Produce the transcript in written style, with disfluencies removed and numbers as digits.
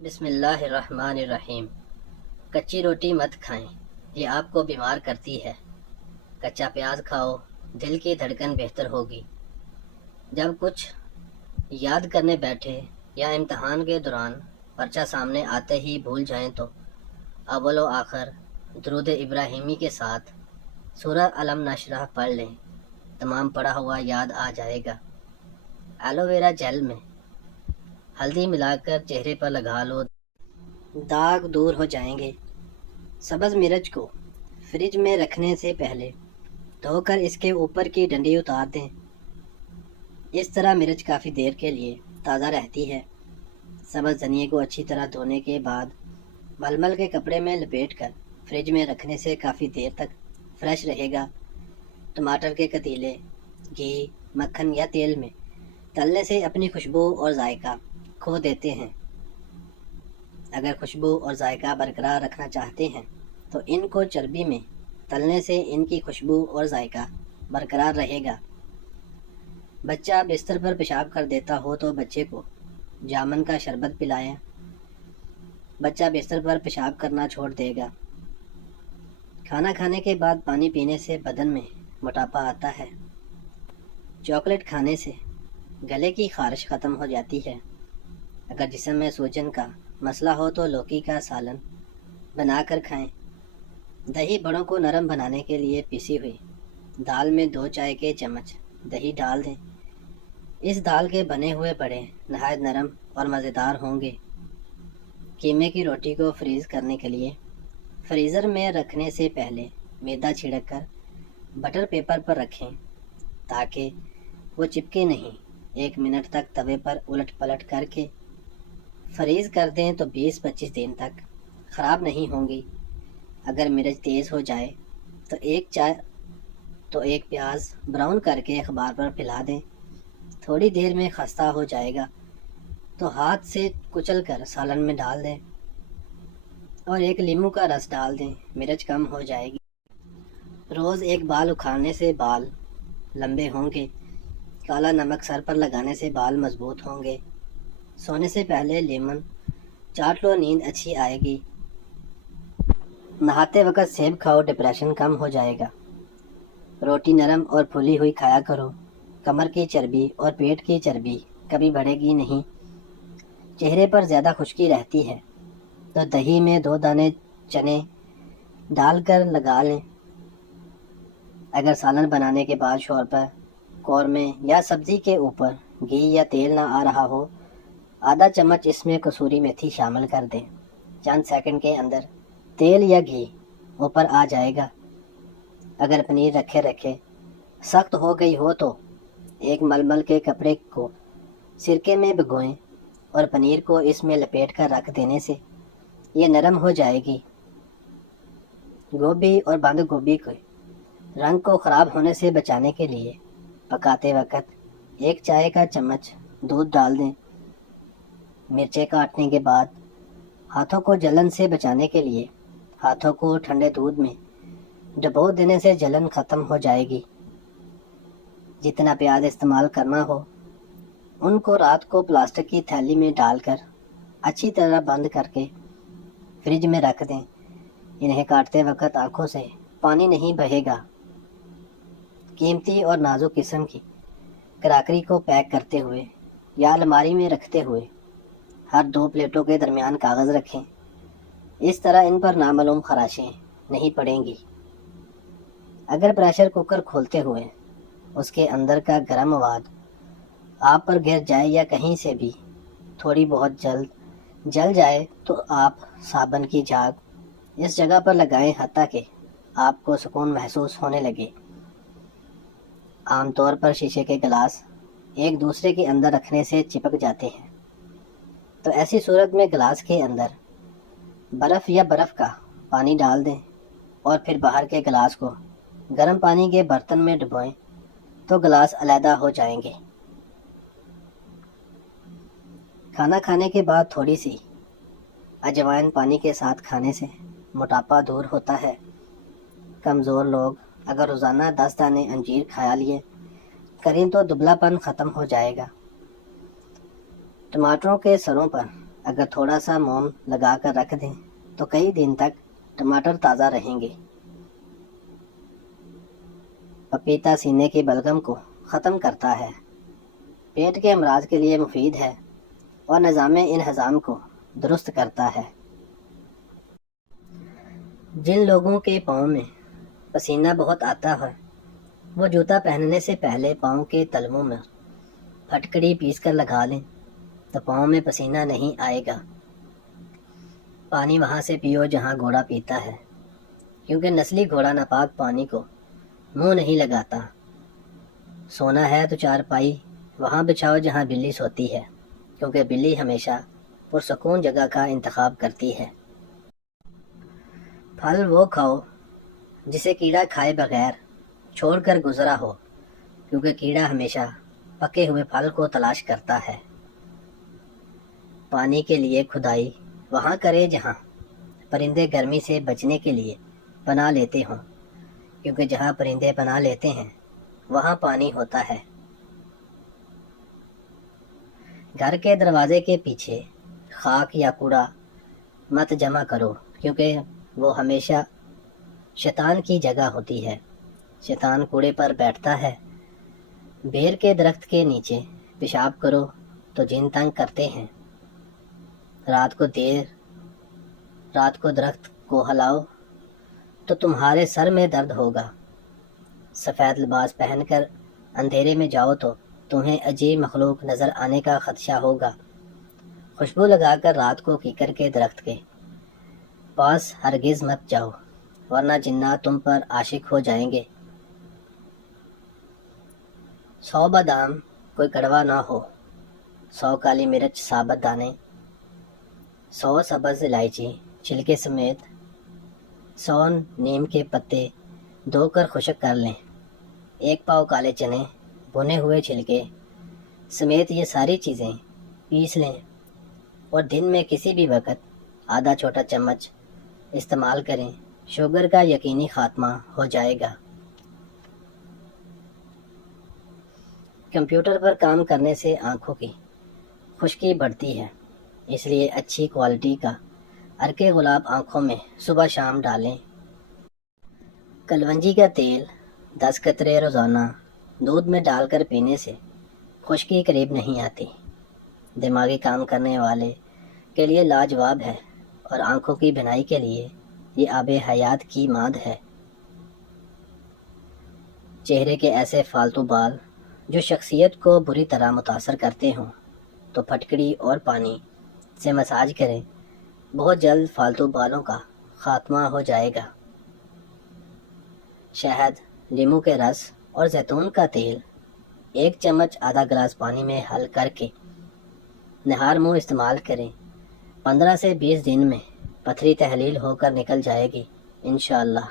بسم اللہ الرحمن الرحیم۔ کچی روٹی مت کھائیں، یہ آپ کو بیمار کرتی ہے۔ کچا پیاز کھاؤ، دل کی دھڑکن بہتر ہوگی۔ جب کچھ یاد کرنے بیٹھے یا امتحان کے دوران پرچہ سامنے آتے ہی بھول جائیں تو اول و آخر درود ابراہیمی کے ساتھ سورہ الم نشرح پڑھ لیں، تمام پڑھا ہوا یاد آ جائے گا۔ ایلو ویرا جیل میں ہلدی ملا کر چہرے پر لگا لو، داغ دور ہو جائیں گے۔ سبز مرچ کو فریج میں رکھنے سے پہلے دھو کر اس کے اوپر کی ڈنڈی اتار دیں، اس طرح مرچ کافی دیر کے لیے تازہ رہتی ہے۔ سبز دھنیے کو اچھی طرح دھونے کے بعد ململ کے کپڑے میں لپیٹ کر فریج میں رکھنے سے کافی دیر تک فریش رہے گا۔ ٹماٹر کے کتیلے گھی، مکھن یا تیل میں تلنے سے اپنی خوشبو اور ذائقہ کھو دیتے ہیں۔ اگر خوشبو اور ذائقہ برقرار رکھنا چاہتے ہیں تو ان کو چربی میں تلنے سے ان کی خوشبو اور ذائقہ برقرار رہے گا۔ بچہ بستر پر پیشاب کر دیتا ہو تو بچے کو جامن کا شربت پلائیں، بچہ بستر پر پیشاب کرنا چھوڑ دے گا۔ کھانا کھانے کے بعد پانی پینے سے بدن میں موٹاپا آتا ہے۔ چاکلیٹ کھانے سے گلے کی خارش ختم ہو جاتی ہے۔ اگر جسم میں سوجن کا مسئلہ ہو تو لوکی کا سالن بنا کر کھائیں۔ دہی بڑوں کو نرم بنانے کے لیے پیسی ہوئی دال میں 2 چائے کے چمچ دہی ڈال دیں۔ اس دال کے بنے ہوئے بڑے نہایت نرم اور مزیدار ہوں گے۔ قیمے کی روٹی کو فریز کرنے کے لیے فریزر میں رکھنے سے پہلے میدا چھڑک کر بٹر پیپر پر رکھیں تاکہ وہ چپکے نہیں۔ 1 منٹ تک توے پر الٹ پلٹ کر کے فریز کر دیں تو 20-25 دن تک خراب نہیں ہوں گی۔ اگر مرچ تیز ہو جائے تو ایک پیاز براؤن کر کے اخبار پر پھیلا دیں۔ تھوڑی دیر میں خستہ ہو جائے گا تو ہاتھ سے کچل کر سالن میں ڈال دیں اور 1 لیموں کا رس ڈال دیں، مرچ کم ہو جائے گی۔ روز 1 بال اکھاڑنے سے بال لمبے ہوں گے۔ کالا نمک سر پر لگانے سے بال مضبوط ہوں گے۔ سونے سے پہلے لیمن چاٹ لو، نیند اچھی آئے گی۔ نہاتے وقت سیب کھاؤ، ڈپریشن کم ہو جائے گا۔ روٹی نرم اور پھولی ہوئی کھایا کرو، کمر کی چربی اور پیٹ کی چربی کبھی بڑھے گی نہیں۔ چہرے پر زیادہ خشکی رہتی ہے تو دہی میں 2 دانے چنے ڈال کر لگا لیں۔ اگر سالن بنانے کے بعد شوربہ، قورمے یا سبزی کے اوپر گھی یا تیل نہ آ رہا ہو، آدھا چمچ اس میں کسوری میتھی شامل کر دیں۔ چند سیکنڈ کے اندر تیل یا گھی اوپر آ جائے گا۔ اگر پنیر رکھے رکھے سخت ہو گئی ہو تو ایک ململ کے کپڑے کو سرکے میں بھگوئیں اور پنیر کو اس میں لپیٹ کر رکھ دینے سے یہ نرم ہو جائے گی۔ گوبھی اور بند گوبھی کے رنگ کو خراب ہونے سے بچانے کے لیے پکاتے وقت 1 چائے کا چمچ دودھ ڈال دیں۔ مرچیں کاٹنے کے بعد ہاتھوں کو جلن سے بچانے کے لیے ہاتھوں کو ٹھنڈے دودھ میں ڈبو دینے سے جلن ختم ہو جائے گی۔ جتنا پیاز استعمال کرنا ہو ان کو رات کو پلاسٹک کی تھیلی میں ڈال کر اچھی طرح بند کر کے فریج میں رکھ دیں۔ انہیں کاٹتے وقت آنکھوں سے پانی نہیں بہے گا۔ قیمتی اور نازک قسم کی کراکری کو پیک کرتے ہوئے یا الماری میں رکھتے ہوئے ہر 2 پلیٹوں کے درمیان کاغذ رکھیں، اس طرح ان پر نامعلوم خراشیں نہیں پڑیں گی۔ اگر پریشر کوکر کھولتے ہوئے اس کے اندر کا گرم مواد آپ پر گر جائے یا کہیں سے بھی تھوڑی بہت جل جائے تو آپ صابن کی جھاگ اس جگہ پر لگائیں حتیٰ کہ آپ کو سکون محسوس ہونے لگے۔ عام طور پر شیشے کے گلاس ایک دوسرے کے اندر رکھنے سے چپک جاتے ہیں، تو ایسی صورت میں گلاس کے اندر برف یا برف کا پانی ڈال دیں اور پھر باہر کے گلاس کو گرم پانی کے برتن میں ڈبوئیں تو گلاس علیحدہ ہو جائیں گے۔ کھانا کھانے کے بعد تھوڑی سی اجوائن پانی کے ساتھ کھانے سے موٹاپا دور ہوتا ہے۔ کمزور لوگ اگر روزانہ 10 دانے انجیر کھا لیے کریں تو دبلا پن ختم ہو جائے گا۔ ٹماٹروں کے سروں پر اگر تھوڑا سا موم لگا کر رکھ دیں تو کئی دن تک ٹماٹر تازہ رہیں گے۔ پپیتا سینے کی بلغم کو ختم کرتا ہے، پیٹ کے امراض کے لیے مفید ہے اور نظام انہضام کو درست کرتا ہے۔ جن لوگوں کے پاؤں میں پسینہ بہت آتا ہے وہ جوتا پہننے سے پہلے پاؤں کے تلووں میں پھٹکڑی پیس کر لگا لیں تو پاؤں میں پسینہ نہیں آئے گا۔ پانی وہاں سے پیو جہاں گھوڑا پیتا ہے، کیونکہ نسلی گھوڑا ناپاک پانی کو منہ نہیں لگاتا۔ سونا ہے تو چارپائی وہاں بچھاؤ جہاں بلی سوتی ہے، کیونکہ بلی ہمیشہ پرسکون جگہ کا انتخاب کرتی ہے۔ پھل وہ کھاؤ جسے کیڑا کھائے بغیر چھوڑ کر گزرا ہو، کیونکہ کیڑا ہمیشہ پکے ہوئے پھل کو تلاش کرتا ہے۔ پانی کے لیے کھدائی وہاں کرے جہاں پرندے گرمی سے بچنے کے لیے پناہ لیتے ہوں، کیونکہ جہاں پرندے پناہ لیتے ہیں وہاں پانی ہوتا ہے۔ گھر کے دروازے کے پیچھے خاک یا کوڑا مت جمع کرو، کیونکہ وہ ہمیشہ شیطان کی جگہ ہوتی ہے۔ شیطان کوڑے پر بیٹھتا ہے۔ بیر کے درخت کے نیچے پیشاب کرو تو جن تنگ کرتے ہیں۔ رات کو درخت کو ہلاؤ تو تمہارے سر میں درد ہوگا۔ سفید لباس پہن کر اندھیرے میں جاؤ تو تمہیں عجیب مخلوق نظر آنے کا خدشہ ہوگا۔ خوشبو لگا کر رات کو کیکر کے درخت کے پاس ہرگز مت جاؤ، ورنہ جنات تم پر عاشق ہو جائیں گے۔ 100 بادام کوئی کڑوا نہ ہو، 100 کالی مرچ ثابت دانے، 100 سبز الائچی چھلکے سمیت، 100 نیم کے پتے دھو کر خشک کر لیں، 1 پاؤ کالے چنے بھنے ہوئے چھلکے سمیت یہ ساری چیزیں پیس لیں اور دن میں کسی بھی وقت آدھا چھوٹا چمچ استعمال کریں۔ شوگر کا یقینی خاتمہ ہو جائے گا۔ کمپیوٹر پر کام کرنے سے آنکھوں کی خشکی بڑھتی ہے، اس لیے اچھی کوالٹی کا عرق گلاب آنکھوں میں صبح شام ڈالیں۔ کلونجی کا تیل 10 قطرے روزانہ دودھ میں ڈال کر پینے سے خشکی قریب نہیں آتی۔ دماغی کام کرنے والے کے لیے لاجواب ہے اور آنکھوں کی بینائی کے لیے یہ آب حیات کی ماد ہے۔ چہرے کے ایسے فالتو بال جو شخصیت کو بری طرح متاثر کرتے ہوں تو پھٹکڑی اور پانی سے مساج کریں، بہت جلد فالتو بالوں کا خاتمہ ہو جائے گا۔ شہد، لیموں کے رس اور زیتون کا تیل 1 چمچ آدھا گلاس پانی میں حل کر کے نہار منہ استعمال کریں۔ 15 سے 20 دن میں پتھری تحلیل ہو کر نکل جائے گی انشاءاللہ۔